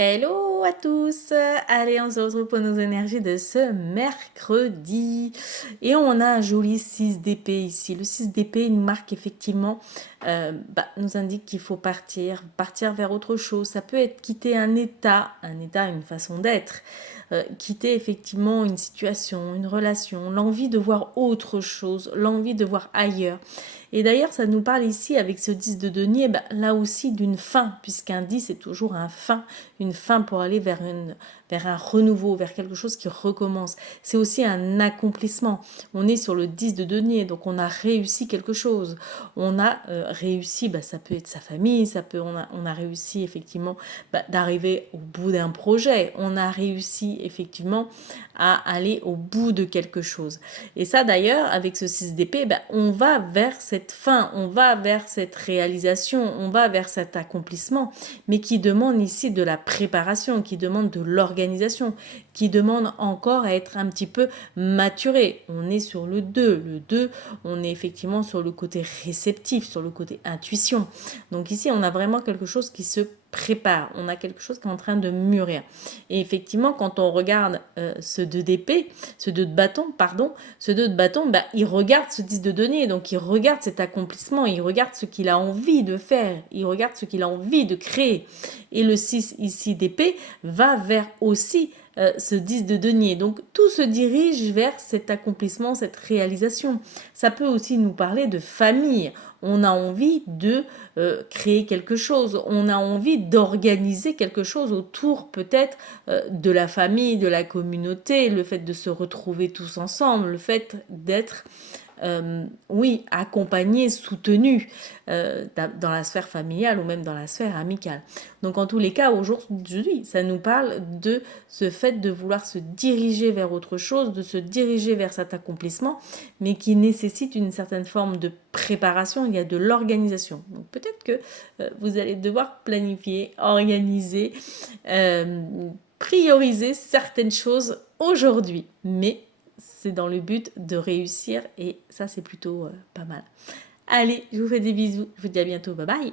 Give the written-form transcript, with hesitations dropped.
Hello à tous! Allez, on se retrouve pour nos énergies de ce mercredi. Et on a un joli 6 d'épée ici. Le 6 d'épée nous marque effectivement, nous indique qu'il faut partir vers autre chose. Ça peut être quitter un état, une façon d'être. Quitter effectivement une situation, une relation, l'envie de voir autre chose, l'envie de voir ailleurs. Et d'ailleurs, ça nous parle ici, avec ce 10 de denier, là aussi d'une fin, puisqu'un 10 est toujours une fin pour aller vers un renouveau, vers quelque chose qui recommence. C'est aussi un accomplissement. On est sur le 10 de denier, donc on a réussi quelque chose. On a réussi, ça peut être sa famille, on a réussi effectivement d'arriver au bout d'un projet. On a réussi effectivement à aller au bout de quelque chose. Et ça d'ailleurs, avec ce 6 d'épée, on va vers cette fin, on va vers cette réalisation, on va vers cet accomplissement, mais qui demande ici de la préparation, qui demande de l'organisation, qui demande encore à être un petit peu maturé. On est sur le 2. Le 2, on est effectivement sur le côté réceptif, sur le côté intuition. Donc ici, on a vraiment quelque chose qui se prépare, on a quelque chose qui est en train de mûrir. Et effectivement, quand on regarde ce 2 d'épée, ce 2 de bâton, il regarde ce 10 de denier, donc il regarde cet accomplissement, il regarde ce qu'il a envie de faire, il regarde ce qu'il a envie de créer. Et le 6 ici d'épée va vers aussi ce 10 de denier. Donc tout se dirige vers cet accomplissement, cette réalisation. Ça peut aussi nous parler de famille. On a envie de créer quelque chose, on a envie d'organiser quelque chose autour peut-être de la famille, de la communauté, le fait de se retrouver tous ensemble, le fait d'être accompagné, soutenu dans la sphère familiale ou même dans la sphère amicale. Donc en tous les cas, aujourd'hui, ça nous parle de ce fait de vouloir se diriger vers autre chose, de se diriger vers cet accomplissement, mais qui nécessite une certaine forme de préparation, il y a de l'organisation. Donc peut-être que vous allez devoir planifier, organiser, prioriser certaines choses aujourd'hui, mais c'est dans le but de réussir et ça c'est plutôt pas mal. Allez, je vous fais des bisous, je vous dis à bientôt, bye bye.